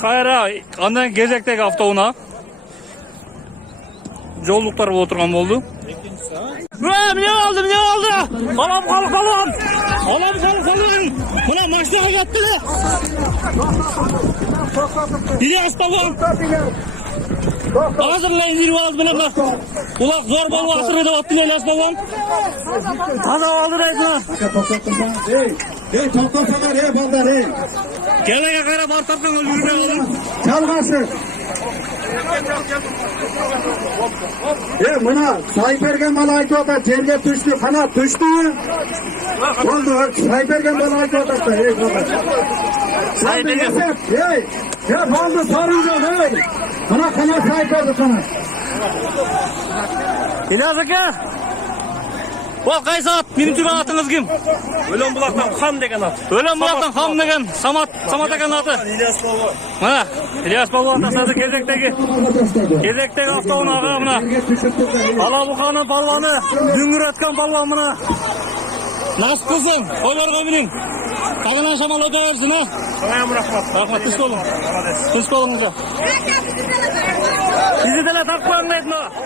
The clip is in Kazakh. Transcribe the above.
Kayra, andan gezekteki avtouuna жолдуктар отурган болду. Эмне болду? Балам калып. Мына машинага жатты эле. Илияс балам. Азыр эле инирип алып менен улак зор болуп атыр деп аттын Илияс балам. Таза болду дейсиң. Toplasalar balдар Келеге кайра бар таптан өлгүрүп Çalgasın. Mına saybergen bana ait oda жерге düştü, kanat düştü. Oldu, saybergen bana ait oda. Oldu sarıyla. Bana kanat sayberdi sana. İlyas aka. Ол қай сағат? Менің түген атыңыз кім? Өлөнбұлақтан Хам деген ат. Өлөнбұлақтан Хам деген Самат деген аты. Ильяс Балуан. Мына Ильяс Балуан тасады кезектегі автоунаға мына. Алабұқаның балуаны, дүңгір өткен балуан мына. Насып қылсын, ойларға менің. Тағынан шамал өте берсін, а? Шаңайым рахмат. Рахмат, түс болыңызға. Бізді дәлі тақпағын айтма.